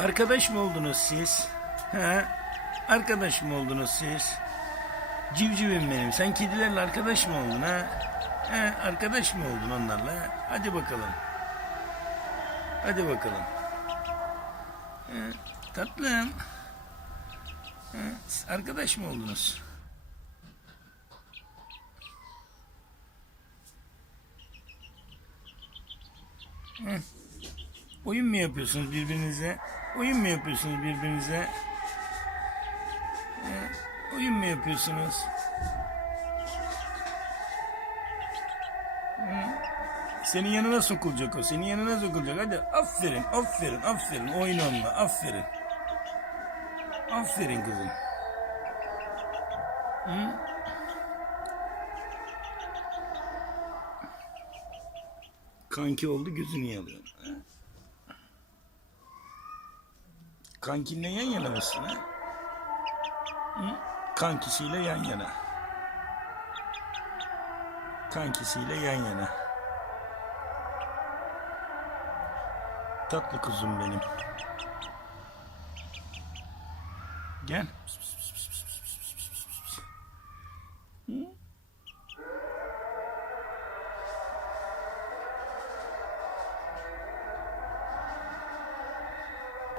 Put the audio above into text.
Arkadaş mı oldunuz siz? He? Arkadaş mı oldunuz siz? Civcivim benim. Sen kedilerle arkadaş mı oldun ha? He? Arkadaş mı oldun onlarla? Hadi bakalım. Hadi bakalım. He? Tatlım. He? Arkadaş mı oldunuz? He? Oyun mu yapıyorsunuz birbirinize? Oyun mu yapıyorsunuz birbirinize? He? Oyun mu yapıyorsunuz? Senin yanına sokulacak o. Senin yanına sokulacak. Hadi aferin, aferin, aferin. Oyna onunla. Aferin. Aferin kızım. Hı? Kanki oldu gözünü yalıyor. Ha? Kankinle yan yana mısın ha? Hı? Kankisiyle yan yana. Kankisiyle yan yana. Tatlı kuzum benim. Gel.